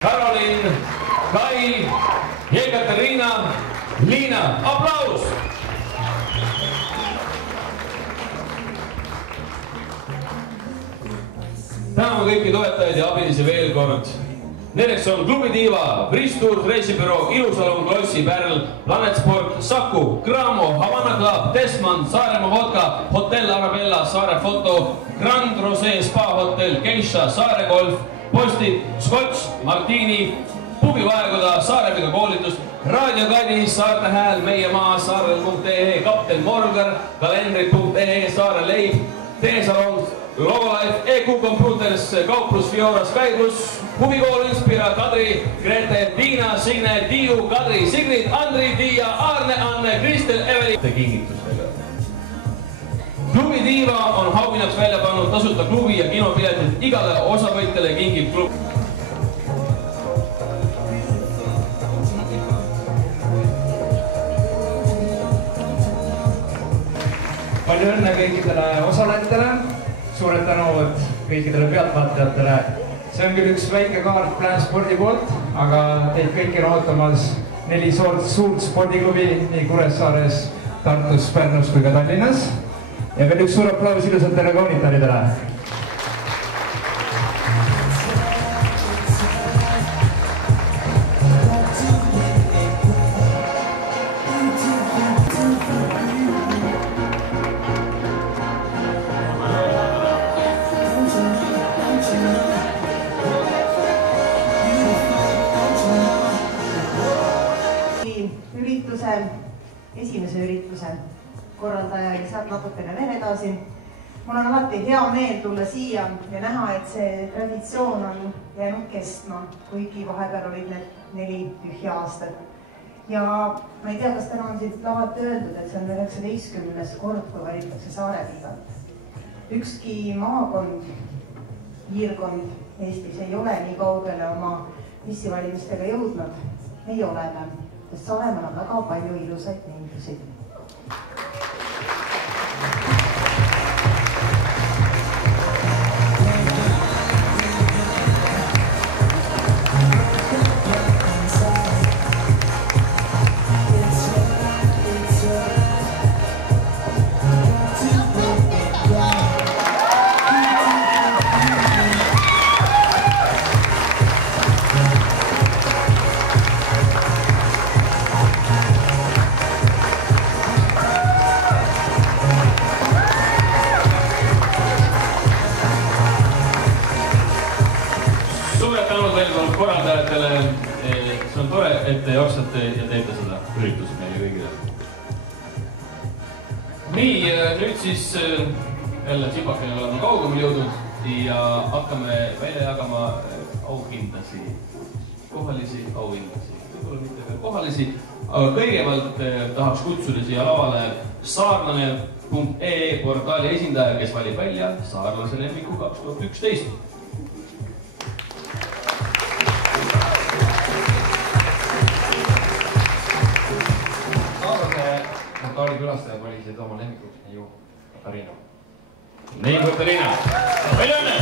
Karolin, Kai, Jekaterina, Liina, aplaus! Täname kõiki toetajaid ja abilisi veel kord. Nendeks on Klubi Diva, Bristour, reisibüroo, Ilusalon, Glossi, Pärl, Planet Sport, Saku, Gramo, Havana Club, Desmond, Saaremaa Vodka, Hotell Arabella, Saare Foto, Grand Rosé Spa Hotel, Geisha, Saare Golf, Posti, Scotch, Martini, Pubivaekoda, Saaremiga koolitus, Raadio Kadis, Saarte Hääl, Meie Maa, saarel.ee, Kapten Morgar, kalendrid.ee, Saare Leib, Teesalong, Logolife, EQ Computers, Kauplus, Fiora, Skyplus, Huvikool, Inspira, Kadri, Grete, Tiina, Signe, Tiiu, Kadri, Sigrid, Andri, Tiia, Aarne, Anne, Kristel, Eveli. Kingitustega. Klubi Diva on auhinnaks välja pannud tasuta klubi ja kinopiletid igale osavõtjale kingib klub. Palju õnne kõikidele osalejatele, suured tänud kõikidele pealtvaatajatele. See on küll üks väike kaart Plan Spordi poolt, aga teid kõiki on ootamas 4 suurt spordiklubi nii Kuressaares, Tartus, Pärnus kui ka Tallinnas. Ja veel üks suur aplaus ilusatele kaunitaridele. Esimese ürituse korraldaja ja sealt natukene veel edasi. Mul on alati hea meel tulla siia ja näha, et see traditsioon on jäänud kestma, kuigi vahepeal olid need 4 tühja aastat. Ja ma ei tea, kas täna on siit lavalt öeldud, et see on 19. kord, kui valitakse Saare liigat. Ükski maakond, piirkond Eestis ei ole nii kaugele oma missivalimistega jõudnud. Ei oleme. Sest Saaremaal on väga palju ilusaid nimbusid. Korraldajatele, see on tore, et te jaksate ja teete seda üritust meile kõigile. Nii, nüüd siis jälle tsipakene oleme kaugemale jõudnud ja hakkame välja jagama auhindasi, kohalisi auhindasi, võib-olla mitte veel kohalisi, aga kõigepealt tahaks kutsuda siia lavale saarlane.ee portaali esindaja, kes valib välja Saarlase lemmiku 2011. Portaali külastajad valisid oma lemmikuks nii ju Katarina. Nii, Katarina. Palju õnne!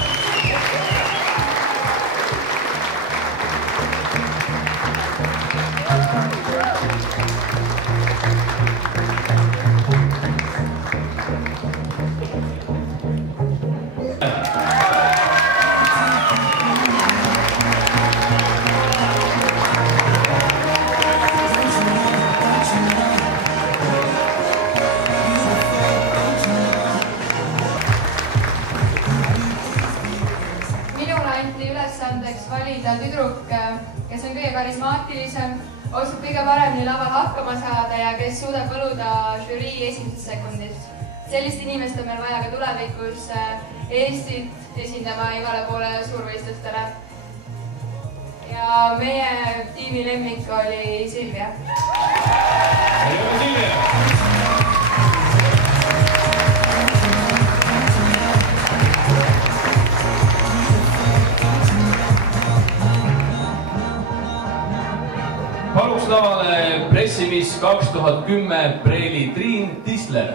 valida tüdruk, kes on kõige karismaatilisem, oskab kõige paremini laval hakkama saada ja kes suudab võluda žürii esimesest sekundist. Sellist inimest on meil vaja ka tulevikus Eestit esindama igale poole suurvõistlustele. Ja meie tiimi lemmik oli Silvia. Paluks lavale pressimis 2010 Preili Triin Tisler.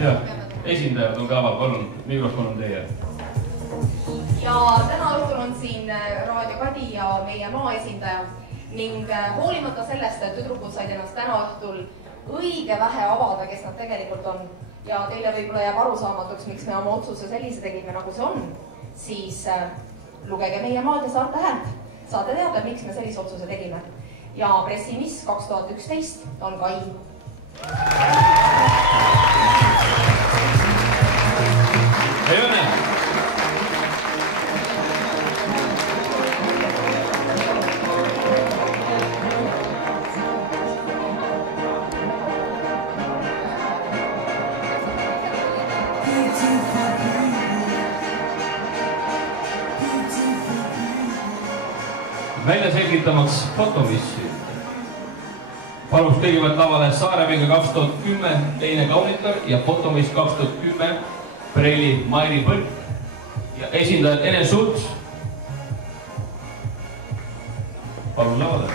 jah, esindajad on kaval, palun, mikrofon on teie. Ja täna õhtul on siin Raadio Kadi ja meie maa esindaja ning hoolimata sellest, et tüdrukud said ennast täna õhtul õige vähe avada, kes nad tegelikult on ja teile võib-olla jääb arusaamatuks, miks me oma otsuse sellise tegime, nagu see on, siis lugege meie maad ja saate häält. Saate teada, miks me sellise otsuse tegime. Ja pressimis 2011 on Kai. Hei õnne! Välja selgitamaks fotomissi. Paluks kõigepealt lavale Saareviga 2010 teine kaunitar ja fotomiss 2010 Preili Mairi Põlk ja esindajad Ene Sults. Palun lavale.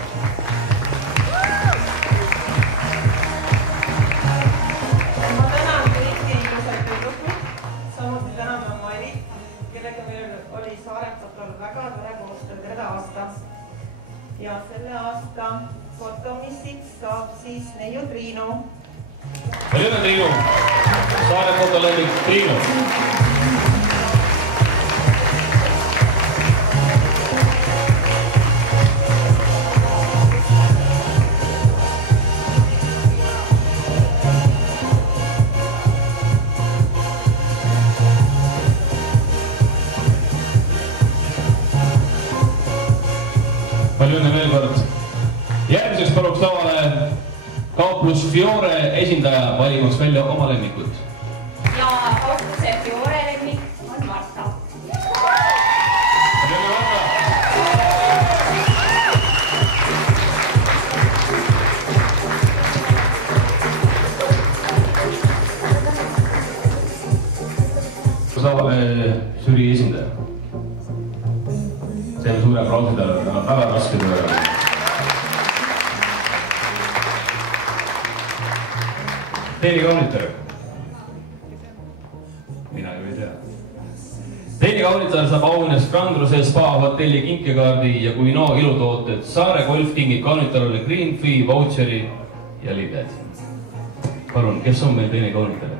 Ma tänan kõiki ilusad tüdrukud, samuti täname Mairit, kellega meil oli Saarepõlval väga tore koostöö terve aasta. Ja selle aasta fotomissiks saab siis neiu Triinu. Palju õnne, Triinu! Saare fotolendik Triinu! Palju õnne veel kord! Järgmiseks paluks lavale Kauplus Fiore esindaja valimaks välja oma lemmikut. Ja Kaupluse Fiore lemmik on Marta. Palju õnne, Marta! Lavale žürii esindaja. See on suure aplausi talle, ta on väga raske töö. Teine kaunitar. Mina ju ei tea. Teine kaunitar saab auhinna Strandruse spa hotelli kinkekaardi ja Kuino ilutooted. Saare Golf kingib kaunitarule Green Fee, voucheri ja libed. Palun, kes on meil teine kaunitar?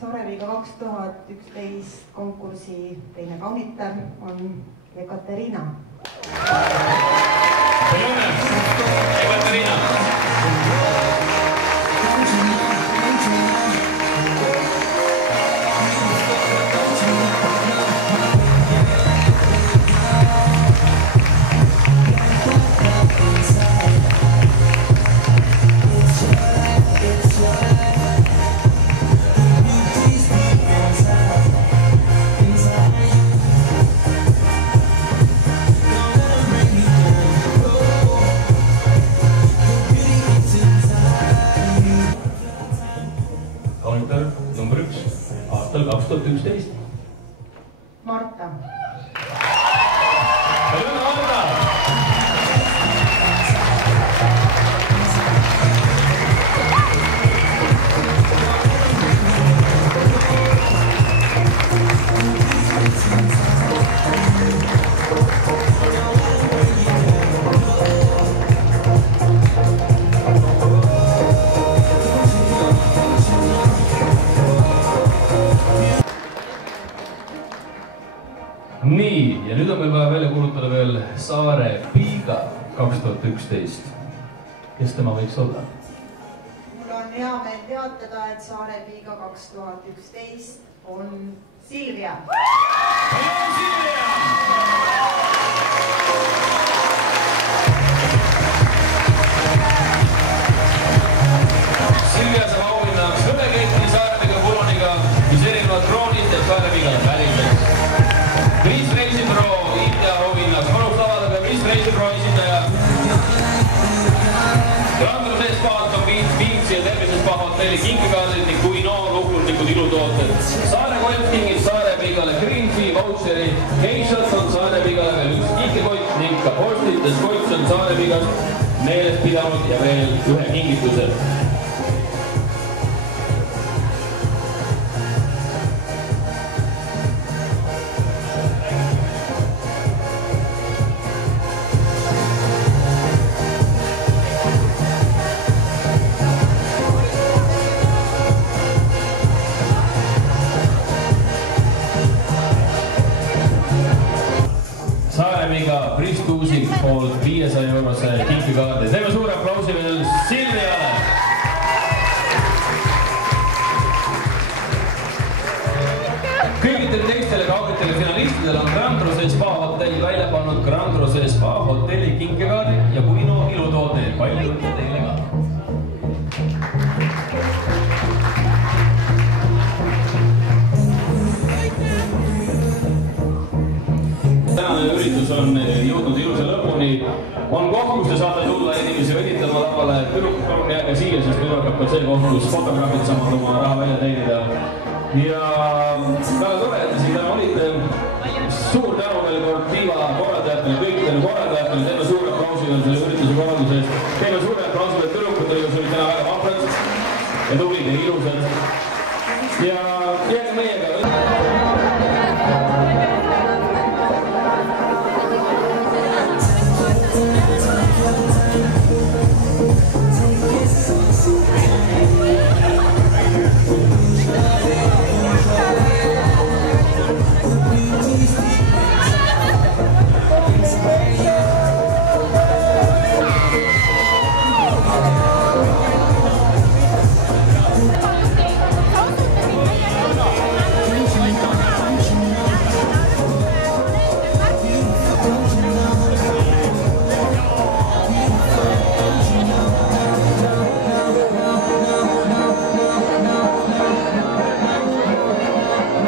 Saareviga 2011 konkursi teine kaunitar on Ekaterina. Palju õnne! Ekaterina! Number 1 aastal 2011. Marta. Palju õnne, Marta! Nii, ja nüüd on meil vaja välja kuulutada veel Saare Piiga 2011. Kes tema võiks olla? Mul on hea meel teatada, et Saare Piiga 2011 on Silvia. Palju Silvia! Silvia saab auhinnaks hõbeketi Saaremiga puloniga, mis erinevad kroonid ja Saaremigale pärimiseks. Miss Reisibüroo IT-auhinnas, paluks lavada ka Miss Reisibüroo esindaja. Strandruse spaad on Viimsi ja Tervise spa hotelli kinkekaardid ning Kuino luhkurnikud ilutooted. Saare Golf kingib Saaremigale Green Fee voucheri, Keishat on Saaremigale veel üks kinkekott ning ka Postites Koits on Saaremigast meeles pidanud ja veel ühe kingituse. eurose kinkekaardi. Teeme suure aplausi veel Silviale. Kõigitele teistele kaugetele finalistidele on Grand Rose Spa hotell välja pannud Grand Rose Spa hotelli kinkekaardi ja Puino ilutoode. Palju õnne teile ka. Tänane üritus on jõudnud ilusa lõpuni. On koht, kus te saate tulla inimesi õnnitama lavale. Tüdrukud palun jääge siia, sest nüüd hakkab ka see koht, kus fotograafid saavad oma raha välja teenida. Ja väga tore, et te siin täna olite. Suur tänu veel kord Diva korraldajatele, kõikidele korraldajatele. Teeme suure aplausi veel selle ürituse korralduse eest. Teeme suure aplausi veel tüdrukutele, kes olid täna väga vaprad ja tublid ja ilusad.